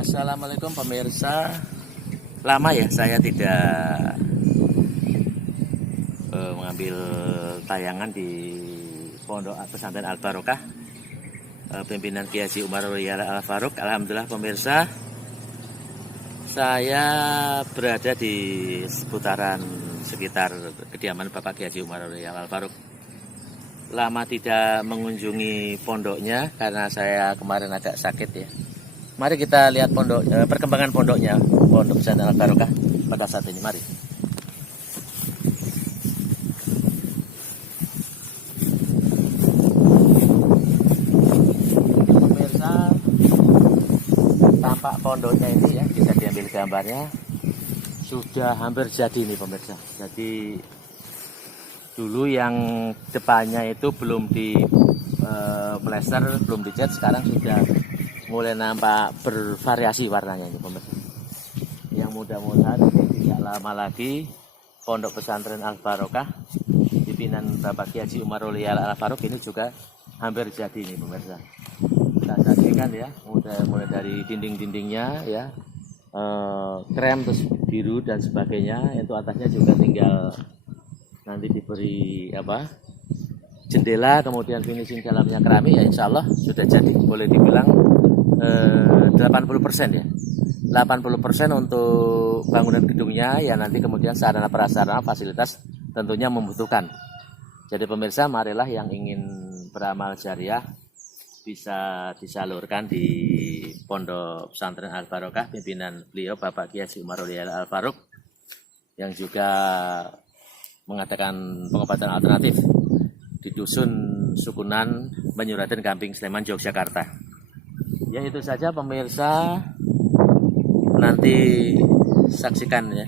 Assalamualaikum pemirsa. Lama ya saya tidak mengambil tayangan di Pondok Pesantren Al Barokah, pimpinan Kiai Haji Umar Riyal Al Faruq. Alhamdulillah pemirsa, saya berada di seputaran sekitar kediaman Bapak Kiai Haji Umar Riyal Al Faruq. Lama tidak mengunjungi pondoknya karena saya kemarin agak sakit ya. Mari kita lihat perkembangan pondoknya, Pondok Pesantren Al Barokah pada saat ini. Mari. Pemirsa, tampak pondoknya ini ya, bisa diambil gambarnya. Sudah hampir jadi nih pemirsa. Jadi dulu yang depannya itu belum di plester, belum dicat, sekarang sudah mulai nampak bervariasi warnanya ini pemirsa. Yang mudah-mudahan tidak lama lagi Pondok Pesantren Al Barokah pimpinan Bapak Kiai Haji Umar Riyal Al Faruq ini juga hampir jadi ini pemirsa. Kita saksikan ya, mulai dari dinding-dindingnya ya, krem terus biru dan sebagainya. Itu atasnya juga tinggal nanti diberi jendela, kemudian finishing dalamnya keramik ya, insya Allah sudah jadi. Boleh dibilang 80% ya, 80% untuk bangunan gedungnya ya, nanti kemudian sarana prasarana fasilitas tentunya membutuhkan. Jadi pemirsa, marilah yang ingin beramal jariah bisa disalurkan di Pondok Pesantren Al Barokah pimpinan beliau Bapak Kiai Haji Umar Riyal Al Faruq, yang juga mengatakan pengobatan alternatif di Dusun Sukunan, Banyuraden, Gamping, Sleman, Yogyakarta. Ya itu saja pemirsa, nanti saksikan ya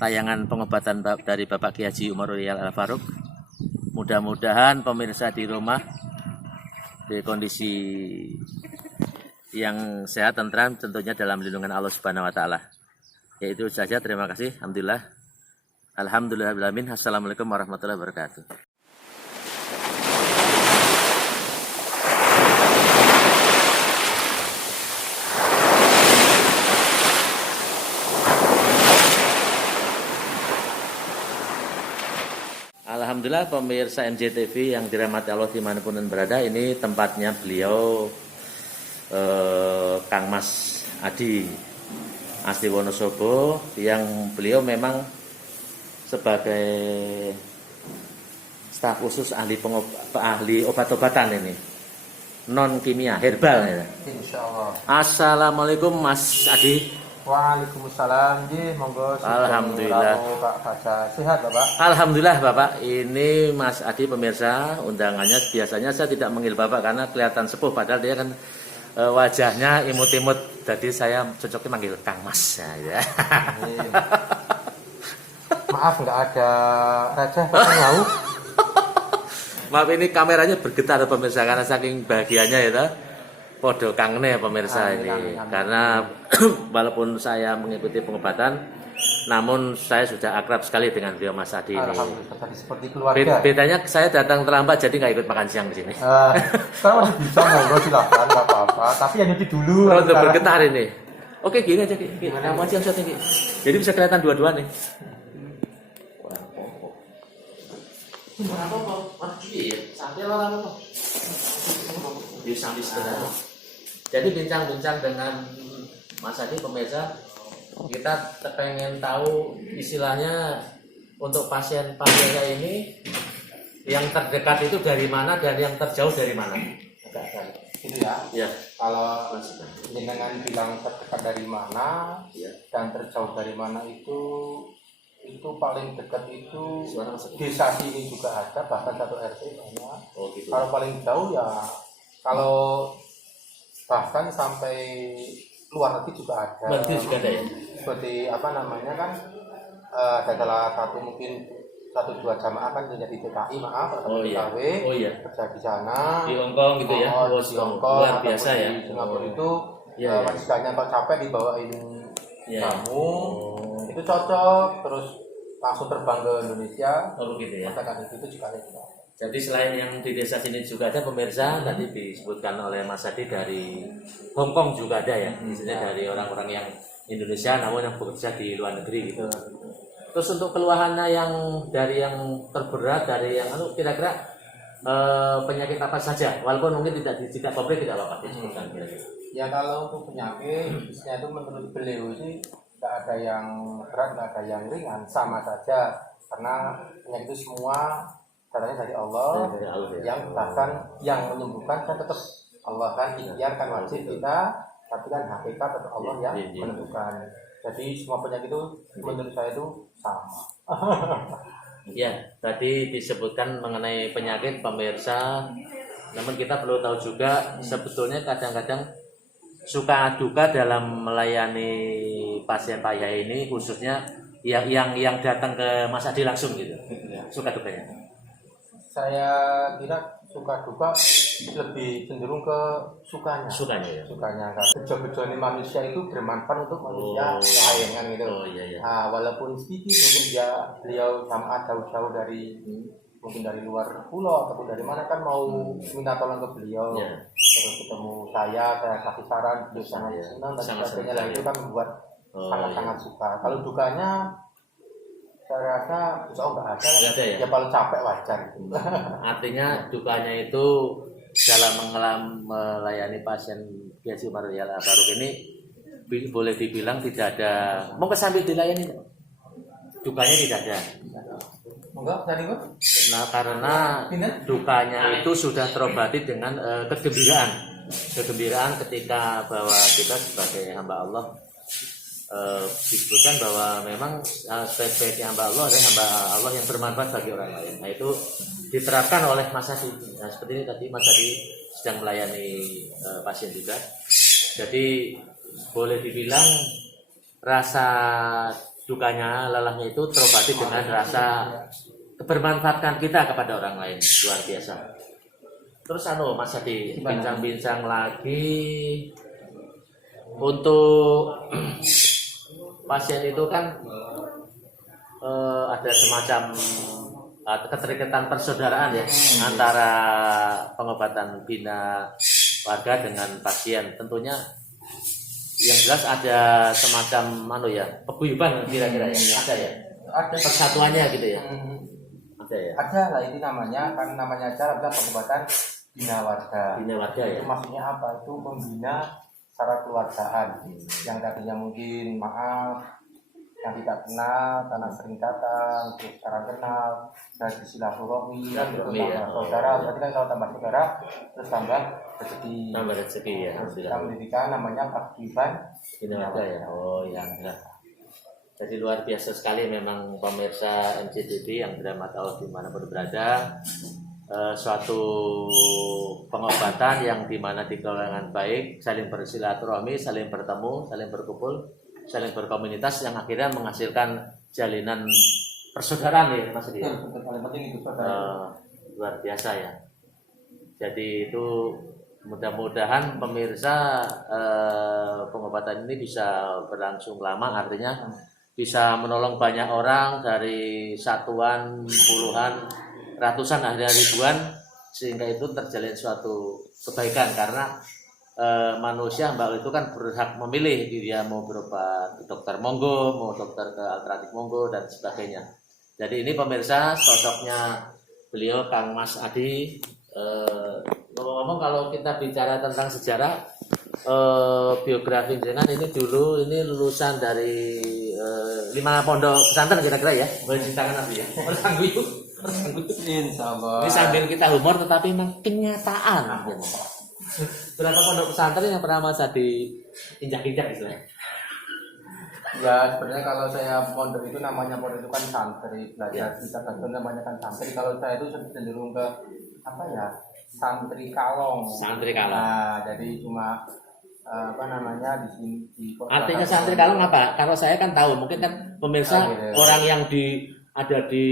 tayangan pengobatan dari Bapak Kiai Haji Umar Riyal Al Faruq. Mudah-mudahan pemirsa di rumah di kondisi yang sehat, tentram, tentunya dalam lindungan Allah Subhanahu wa taala. Ya itu saja, terima kasih. Alhamdulillahirabbil alamin. Assalamualaikum warahmatullahi wabarakatuh. Alhamdulillah pemirsa MJTV yang dirahmati Allah dimanapun berada, ini tempatnya beliau Kang Mas Adi Asli Wonosobo, yang beliau memang sebagai staf khusus ahli obat-obatan ini, non kimia herbal ya. Insyaallah. Assalamualaikum Mas Adi. Waalaikumsalam. Monggo. Alhamdulillah. Pak Fajar. Sehat Bapak? Alhamdulillah Bapak. Ini Mas Adi pemirsa, undangannya biasanya saya tidak manggil Bapak karena kelihatan sepuh, padahal dia kan wajahnya imut-imut. Jadi saya cocoknya manggil Kang Mas ya. Maaf nggak ada Raja mau. Maaf, ini kameranya bergetar pemirsa karena saking bahagianya ya. Podo kangen ya pemirsa ini. Karena walaupun saya mengikuti pengobatan, namun saya sudah akrab sekali dengan beliau Mas Adi ini. Alhamdulillah, seperti keluarga. Bedanya saya datang terlambat jadi nggak ikut makan siang di sini. Sekarang masih bisa ngobrol, silahkan, nggak apa-apa. Tapi yang nyuci dulu. Untuk bergetar ini. Oke, gini aja, kamu aja yang shot ini. Jadi bisa kelihatan dua-dua nih. Jadi bincang-bincang dengan Mas Adi pemirsa, kita pengen tahu istilahnya untuk pasien-pasiennya ini yang terdekat itu dari mana dan yang terjauh dari mana. Gitu ya. Ya. Kalau jenengan bilang terdekat dari mana Ya. dan terjauh dari mana itu paling dekat itu desa sini juga ada, bahkan satu RT banyak. Oh, gitu. Kalau paling jauh ya, kalau bahkan sampai luar negeri juga ada. Berarti juga ada ya. Seperti ada salah satu mungkin 1-2 jamaah kan menjadi TKI atau TKW kerja di sana di Hongkong gitu ya. Di Hongkong luar biasa ya. Di Singapura itu majikannya kalau capek dibawain kamu itu cocok, terus langsung terbang ke Indonesia. Gitu ya. Masakan itu juga ada. Jadi selain yang di desa sini juga ada pemirsa, tadi disebutkan oleh Mas Adi dari Hong Kong juga ada ya, misalnya dari orang-orang yang Indonesia namun yang bekerja di luar negeri gitu. Terus untuk keluhannya yang dari yang terberat, dari yang kira-kira penyakit apa saja, walaupun mungkin tidak konkret tidak apa-apa disebutkan kira-kira. Ya kalau untuk penyakit, itu menurut beliau sih nggak ada yang berat, nggak ada yang ringan, sama saja karena penyakit itu semua katanya dari Allah, yang bahkan yang menyembuhkan kan tetap Allah kan, ikhtiar kan wajib kita, tapi kan hakikat tetap Allah yang menentukan. Jadi semua penyakit itu menurut saya itu sama. Ya, tadi disebutkan mengenai penyakit pemirsa, namun kita perlu tahu juga sebetulnya kadang-kadang suka duka dalam melayani pasien Pak Yai ini, khususnya yang datang ke Mas Adi langsung gitu, suka dukanya. Saya kira suka duka lebih cenderung ke sukanya. Sukanya kan. Bejo-bejo manusia itu bermanfaat untuk manusia lain kan gitu. Iya. Nah, walaupun sedikit mungkin beliau jamaah jauh-jauh dari mungkin dari luar pulau ataupun dari mana kan mau minta tolong ke beliau. Terus ketemu saya kasih saran, beliau sangat senang dan sebagainya. Lah itu kan membuat sangat-sangat suka. Kalau dukanya saya rasa enggak ada ya paling capek wajar gitu. Artinya dukanya itu dalam melayani pasien Kiai Umar Yala Baruk ini boleh dibilang tidak ada, mau kesambil dilayani dukanya tidak ada. Enggak, tadi Pak? Nah, karena dukanya itu sudah terobati dengan kegembiraan ketika bahwa kita sebagai hamba Allah disebutkan bahwa memang sebaik-baiknya hamba Allah adalah hamba Allah yang bermanfaat bagi orang lain. Nah itu diterapkan oleh Mas Adi. Nah seperti ini tadi Mas Adi sedang melayani pasien juga. Jadi boleh dibilang rasa dukanya, lelahnya itu terobati dengan rasa kebermanfaatan kita kepada orang lain. Luar biasa. Terus Mas Adi bincang-bincang lagi untuk pasien itu kan ada semacam keterikatan persaudaraan ya antara pengobatan bina warga dengan pasien. Tentunya yang jelas ada semacam paguyuban kira-kira ya. Ada ya. Ada persatuannya gitu ya. Ada ya. Ada lah itu namanya, kan namanya acara adalah pengobatan bina warga. Bina warga ya. Itu maksudnya apa? Itu membina secara keluargaan yang tadinya mungkin maaf, yang tidak kenal karena sering datang, terus sekarang kenal, dari silaturahmi, terus tambah saudara. Berarti kan kalau tambah saudara, terus tambah rezeki. Tambah rezeki ya. Kita mendirikan namanya paguyuban bina warga ya. Oh ya. Jadi luar biasa sekali memang pemirsa MCTV yang dirahmati Allah dimanapun berada. Suatu pengobatan yang dimana dikelola dengan baik, saling bersilaturahmi, saling bertemu, saling berkumpul, saling berkomunitas yang akhirnya menghasilkan jalinan persaudaraan ya Mas Edi. Paling penting itu Luar biasa ya. Jadi itu mudah-mudahan pemirsa pengobatan ini bisa berlangsung lama, artinya bisa menolong banyak orang dari satuan, puluhan, ratusan, akhirnya ribuan, sehingga itu terjalin suatu kebaikan karena manusia Mbak itu kan berhak memilih dia mau berobat ke dokter monggo, mau dokter ke alternatif monggo dan sebagainya. Jadi ini pemirsa sosoknya beliau Kang Mas Adi. Ngomong-ngomong kalau kita bicara tentang sejarah biografi jenengan ini dulu ini lulusan dari 5 pondok pesantren kira-kira ya. Boleh ceritakan nanti ya. Insyaallah. Ini sambil kita humor tetapi memang kenyataan. Berapa pondok pesantren yang pernah Mas Adi injak-injak istilahnya? Ya sebenarnya kalau saya pondok itu namanya pondok itu kan santri, belajar kita kan namanya kan santri. Kalau saya itu cenderung ke santri kalong. Santri kalong. Nah, jadi cuma di sini di artinya santri kalong apa? Kalau saya kan tahu, mungkin kan pemirsa orang yang ada di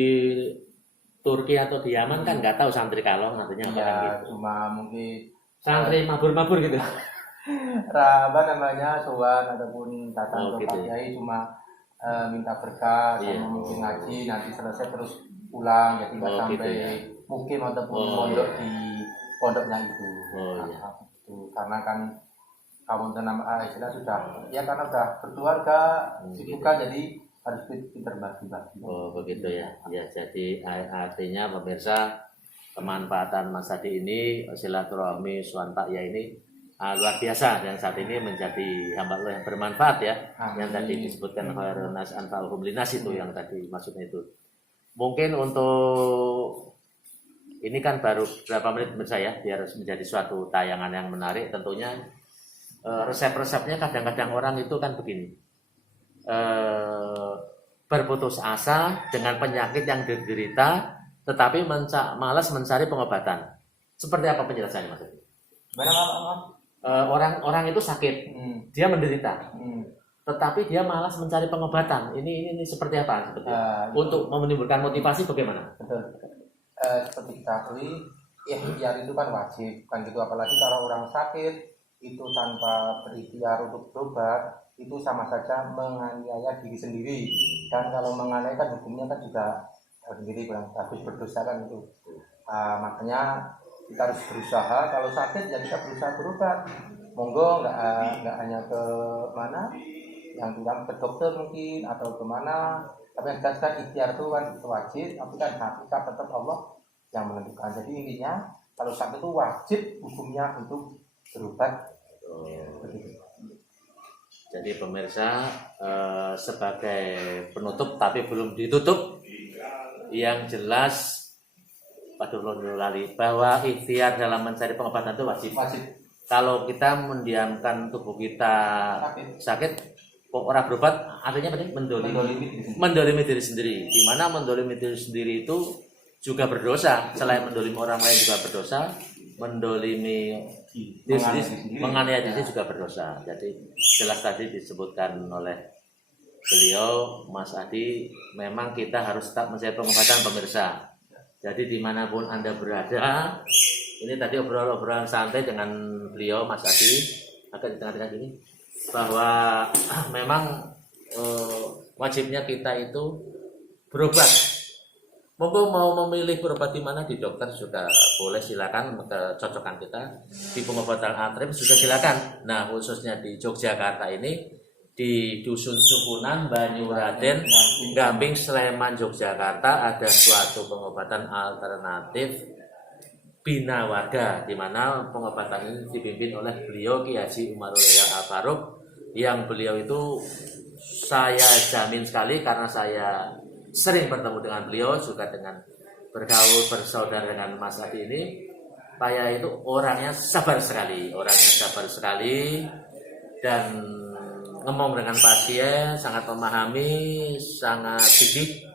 Turki atau di Yaman kan nggak tahu santri kalong artinya apa kan gitu. Cuma mungkin santri mabur-mabur gitu. Namanya sowan ataupun datang ke Pak Kiai cuma minta berkah sama mungkin ngaji, nanti selesai terus pulang, jadi nggak sampai mukim ataupun pondok di pondoknya itu. Oh, iya. Itu karena kan kamu tanam istilah sudah ya karena sudah berkeluarga sibukkan jadi harus pinter bagi-bagi. Oh begitu ya. Ya jadi artinya pemirsa kemanfaatan Mas Adi ini silaturahmi Suanta ya ini luar biasa dan saat ini menjadi hamba Allah yang bermanfaat ya. Yang tadi disebutkan khairun nas anfa'uhum linnas itu yang tadi maksudnya itu. Mungkin untuk ini kan baru berapa menit menurut saya biar menjadi suatu tayangan yang menarik tentunya resep-resepnya kadang-kadang orang itu kan begini berputus asa dengan penyakit yang diderita tetapi malas mencari pengobatan. Seperti apa penjelasannya Mas? Orang itu sakit, dia menderita, tetapi dia malas mencari pengobatan. Ini seperti apa? Untuk menimbulkan motivasi bagaimana? Betul. Seperti kita ketahui, ikhtiar itu kan wajib, kan gitu. Apalagi kalau orang sakit itu tanpa berikhtiar untuk berobat, itu sama saja menganiaya diri sendiri. Dan kalau menganiaya kan hukumnya kan juga sendiri habis berdosa kan itu. Makanya kita harus berusaha. Kalau sakit ya kita berusaha berobat. Monggo nggak hanya ke mana, yang tinggal ke dokter mungkin atau kemana. Tapi yang jelas kan ikhtiar itu kan wajib. Tapi kan hakikat tetap Allah yang menentukan. Jadi intinya kalau sakit itu wajib hukumnya untuk berobat. Jadi pemirsa sebagai penutup tapi belum ditutup, yang jelas bahwa ikhtiar dalam mencari pengobatan itu wajib. Kalau kita mendiamkan tubuh kita sakit kok orang berobat, artinya apa? Mendolimi diri sendiri. Di mana mendolimi diri sendiri itu juga berdosa. Selain mendolimi orang lain juga berdosa, mendolimi diri sendiri, menganiaya diri juga berdosa. Jadi jelas tadi disebutkan oleh beliau, Mas Adi, memang kita harus tetap mencari pengobatan pemirsa. Jadi dimanapun Anda berada, ini tadi obrolan santai dengan beliau, Mas Adi, agak di tengah-tengah gini, bahwa memang wajibnya kita itu berobat. Monggo mau memilih berobat di mana, di dokter juga boleh, silakan, kecocokan kita di pengobatan alternatif juga silakan. Nah khususnya di Yogyakarta ini di Dusun Sukunan, Banyuraden, Gamping, Sleman, Yogyakarta ada suatu pengobatan alternatif Bina Warga, di mana pengobatan ini dipimpin oleh beliau Ki Haji Umarul Al-Faruq, yang beliau itu saya jamin sekali karena saya sering bertemu dengan beliau, juga dengan bergaul bersaudara dengan Mas Adi ini, saya itu orangnya sabar sekali dan ngomong dengan pasien sangat memahami, sangat didik,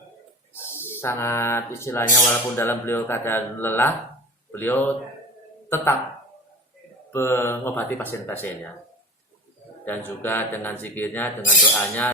sangat istilahnya walaupun dalam beliau keadaan lelah, beliau tetap mengobati pasien-pasiennya, dan juga dengan zikirnya, dengan doanya